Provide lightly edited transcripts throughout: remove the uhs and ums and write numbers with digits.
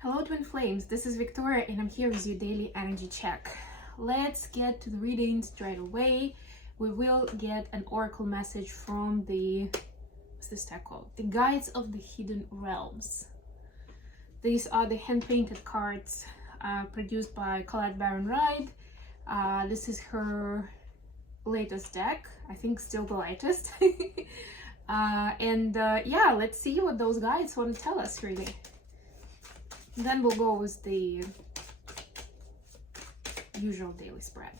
Hello Twin Flames, this is Victoria and I'm here with your daily energy check. Let's get to the reading straight away. We will get an oracle message from what's this deck called? The Guides of the Hidden Realms. These are the hand-painted cards produced by Colette Baron-Reid. This is her latest deck, I think still the latest. Yeah, let's see what those guides want to tell us really. Then we'll go with the usual daily spread.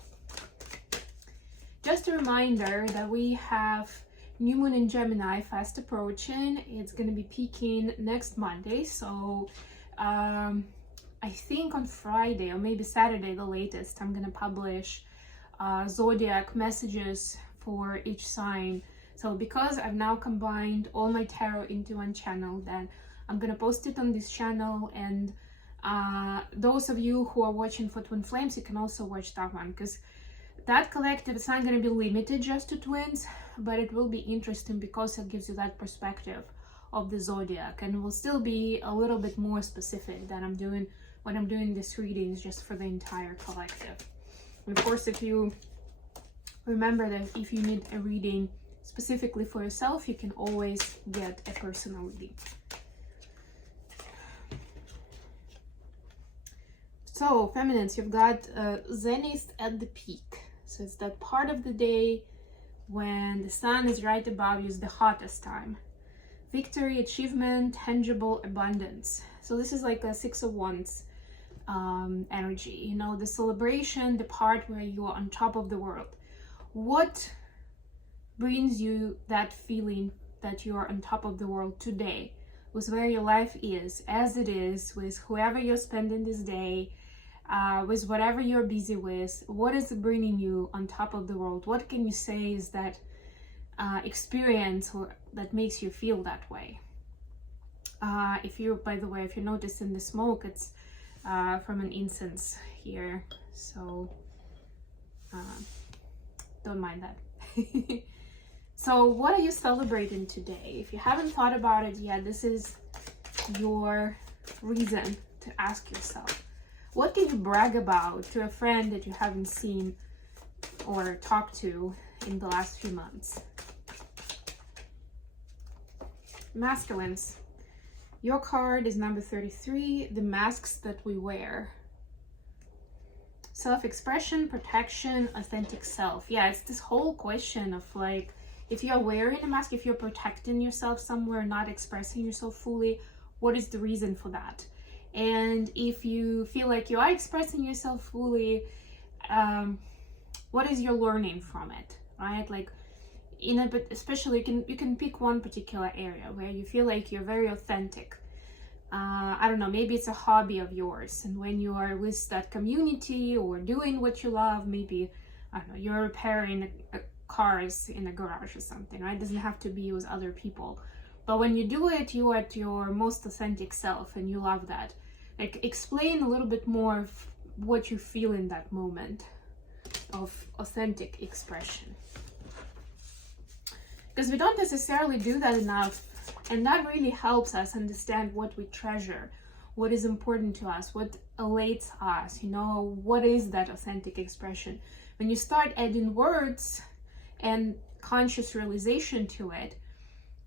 Just a reminder that we have new moon in Gemini fast approaching. It's going to be peaking next Monday, so I think on Friday or maybe Saturday the latest I'm going to publish zodiac messages for each sign. So because I've now combined all my tarot into one channel, then I'm gonna post it on this channel, and those of you who are watching for Twin Flames, you can also watch that one, because that collective is not gonna be limited just to twins, but it will be interesting because it gives you that perspective of the zodiac, and it will still be a little bit more specific than I'm doing when I'm doing this readings just for the entire collective. And of course, if you remember that if you need a reading specifically for yourself, you can always get a personal reading. So, feminines, you've got Zenith at the peak. So it's that part of the day when the sun is right above you, is the hottest time. Victory, achievement, tangible abundance. So this is like a Six of Wands energy. You know, the celebration, the part where you are on top of the world. What brings you that feeling that you are on top of the world today? With where your life is, as it is, with whoever you're spending this day, with whatever you're busy with, what is bringing you on top of the world? What can you say is that experience or that makes you feel that way? If you, by the way, if you're noticing the smoke, it's from an incense here, so don't mind that. So what are you celebrating today? If you haven't thought about it yet, this is your reason to ask yourself. What can you brag about to a friend that you haven't seen or talked to in the last few months? Masculines, your card is number 33, the masks that we wear. Self-expression, protection, authentic self. Yeah, it's this whole question of like, if you're wearing a mask, if you're protecting yourself somewhere, not expressing yourself fully, what is the reason for that? And if you feel like you are expressing yourself fully, what is your learning from it, right? Like, especially you can pick one particular area where you feel like you're very authentic. I don't know, maybe it's a hobby of yours, and when you are with that community or doing what you love, maybe, I don't know, you're repairing cars in a garage or something, right? It doesn't have to be with other people, but when you do it, you are at your most authentic self and you love that. Like, explain a little bit more of what you feel in that moment of authentic expression, because we don't necessarily do that enough, and that really helps us understand what we treasure, what is important to us, what elates us, you know, what is that authentic expression. When you start adding words and conscious realization to it,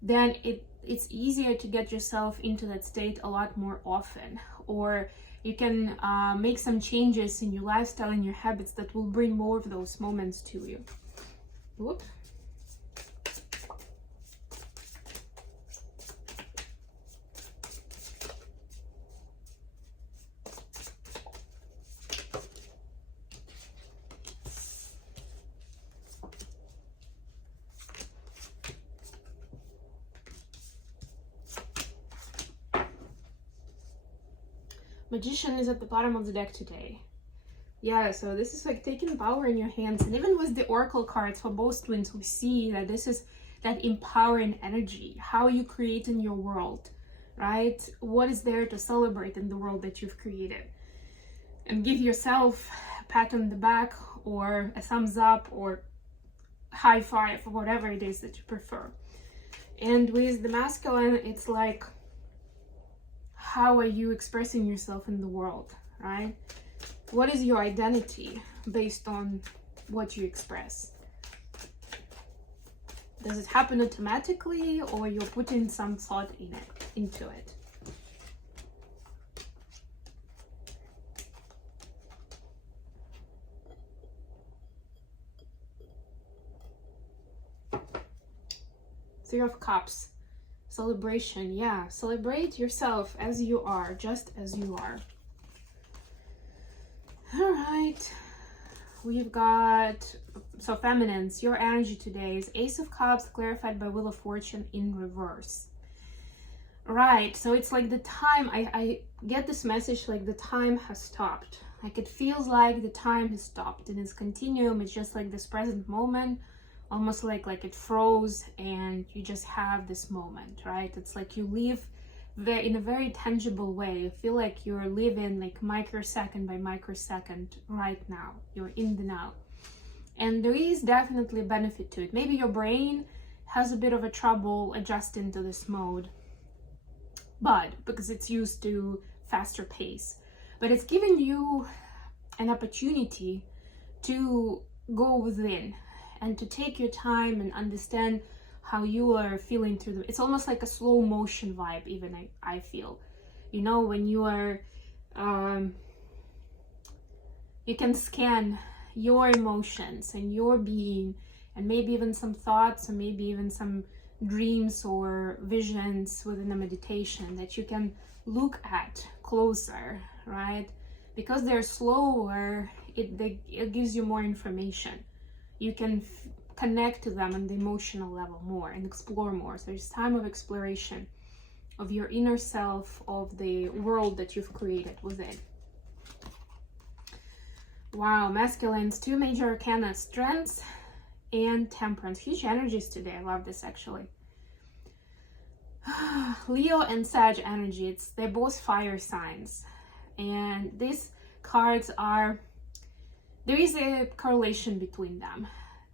then it's easier to get yourself into that state a lot more often, or you can make some changes in your lifestyle and your habits that will bring more of those moments to you. Whoops. Magician is at the bottom of the deck today. Yeah, so this is like taking power in your hands. And even with the oracle cards for both twins, we see that this is that empowering energy. How are you creating your world, right? What is there to celebrate in the world that you've created? And give yourself a pat on the back or a thumbs up or high five, or whatever it is that you prefer. And with the masculine, it's like how are you expressing yourself in the world, right? What is your identity based on what you express? Does it happen automatically, or you're putting some thought into it? Three of Cups. Celebration. Yeah, celebrate yourself as you are, just as you are. All right. We've got, so feminines, your energy today is Ace of Cups, clarified by Wheel of Fortune in reverse. Right, so it's like the time, I get this message like the time has stopped. Like it feels like the time has stopped, and it's continuum. It's just like this present moment, almost like it froze, and you just have this moment, right? It's like you live in a very tangible way. You feel like you're living like microsecond by microsecond right now. You're in the now. And there is definitely a benefit to it. Maybe your brain has a bit of a trouble adjusting to this mode, but because it's used to faster pace. But it's giving you an opportunity to go within and to take your time and understand how you are feeling through the, it's almost like a slow motion vibe, even I feel, you know, when you are you can scan your emotions and your being, and maybe even some thoughts, or maybe even some dreams or visions within a meditation that you can look at closer, right? Because they're slower, it gives you more information. You can connect to them on the emotional level more and explore more. So there's time of exploration of your inner self, of the world that you've created within. Wow, masculines, two major arcana, Strength and Temperance. Huge energies today. I love this actually. Leo and Sag energy. They're both fire signs, and these cards are, there is a correlation between them.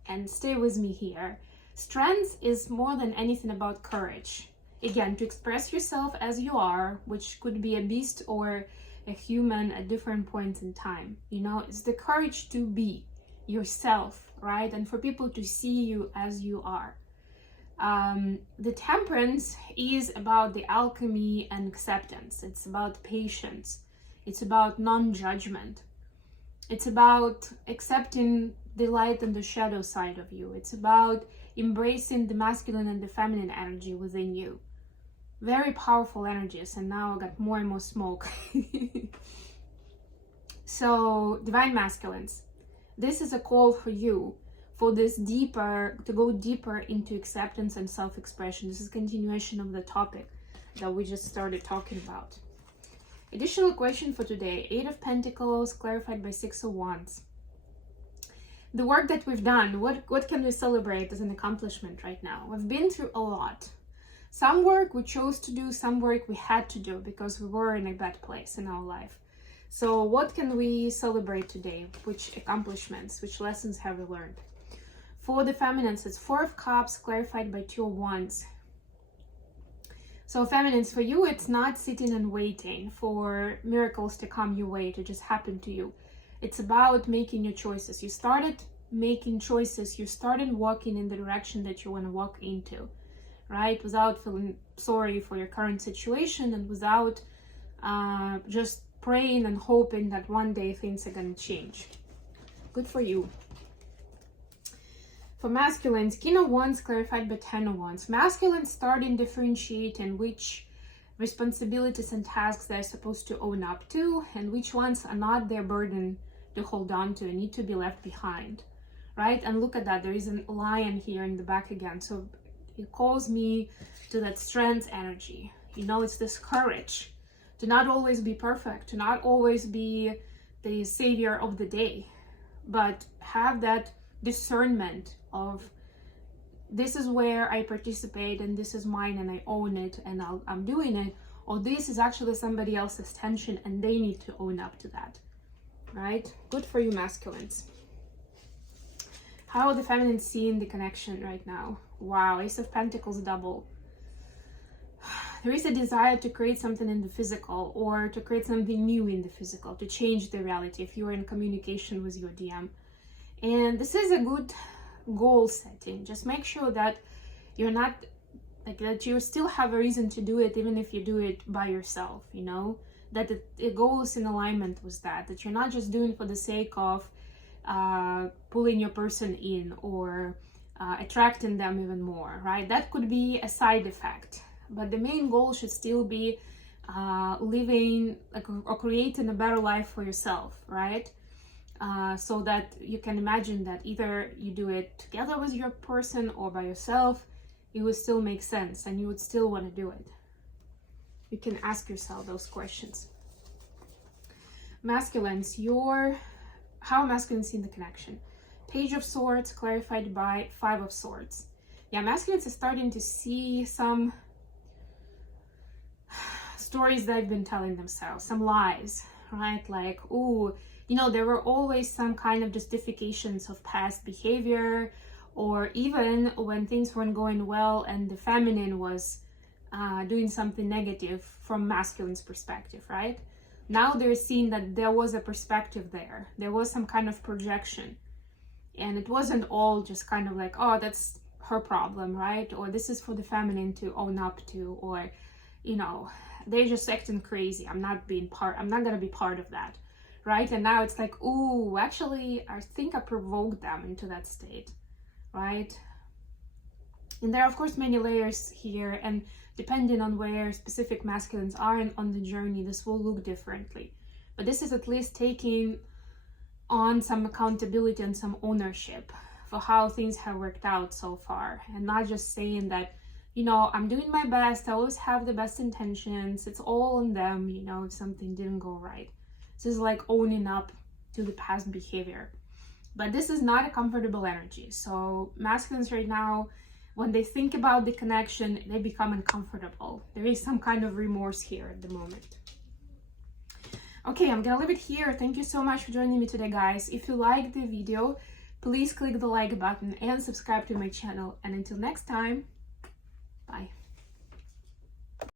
And stay with me here. Strength is more than anything about courage. Again, to express yourself as you are, which could be a beast or a human at different points in time. You know, it's the courage to be yourself, right? And for people to see you as you are. The Temperance is about the alchemy and acceptance. It's about patience. It's about non-judgment. It's about accepting the light and the shadow side of you. It's about embracing the masculine and the feminine energy within you. Very powerful energies, and now I got more and more smoke. So, Divine Masculines, this is a call for you for this deeper, to go deeper into acceptance and self-expression. This is a continuation of the topic that we just started talking about. Additional question for today, Eight of Pentacles, clarified by Six of Wands. The work that we've done, what can we celebrate as an accomplishment right now? We've been through a lot. Some work we chose to do, some work we had to do because we were in a bad place in our life. So what can we celebrate today? Which accomplishments, which lessons have we learned? For the feminines, it's Four of Cups, clarified by Two of Wands. So feminines, for you, it's not sitting and waiting for miracles to come your way, to just happen to you. It's about making your choices. You started making choices. You started walking in the direction that you want to walk into, right? Without feeling sorry for your current situation, and without just praying and hoping that one day things are going to change. Good for you. For masculines, King of Wands, clarified by Ten of Wands. Masculines starting differentiating which responsibilities and tasks they're supposed to own up to, and which ones are not their burden to hold on to and need to be left behind, right? And look at that, there is a lion here in the back again. So it calls me to that strength energy. You know, it's this courage to not always be perfect, to not always be the savior of the day, but have that discernment of, this is where I participate and this is mine and I own it and I'm doing it, or this is actually somebody else's tension and they need to own up to that, right? Good for you, masculines. How are the feminines seeing the connection right now? Wow, Ace of Pentacles double. there is a desire to create something in the physical, or to create something new in the physical, to change the reality if you're in communication with your DM. And this is a good goal setting. Just make sure that you're not like that, you still have a reason to do it even if you do it by yourself, you know, that the goal is in alignment with that you're not just doing for the sake of pulling your person in, or attracting them even more, right? That could be a side effect, but the main goal should still be living or creating a better life for yourself, right? So that you can imagine that either you do it together with your person or by yourself, it would still make sense and you would still want to do it. You can ask yourself those questions. Masculines, how masculines see the connection? Page of Swords clarified by 5 of Swords. Yeah, masculines are starting to see some stories they've been telling themselves, some lies, right? Like, ooh, you know, there were always some kind of justifications of past behavior, or even when things weren't going well and the feminine was doing something negative from masculine's perspective, right? Now they're seeing that there was a perspective there. There was some kind of projection. And it wasn't all just kind of like, oh, that's her problem, right? Or this is for the feminine to own up to, or, you know, they're just acting crazy. I'm not going to be part of that, right? And now it's like, ooh, actually, I think I provoked them into that state, right? And there are, of course, many layers here, and depending on where specific masculines are on the journey, this will look differently. But this is at least taking on some accountability and some ownership for how things have worked out so far, and not just saying that, you know, I'm doing my best, I always have the best intentions, it's all on them, you know, if something didn't go right. This is like owning up to the past behavior. But this is not a comfortable energy. So masculines right now, when they think about the connection, they become uncomfortable. There is some kind of remorse here at the moment. Okay, I'm gonna leave it here. Thank you so much for joining me today, guys. If you liked the video, please click the like button and subscribe to my channel. And until next time, bye.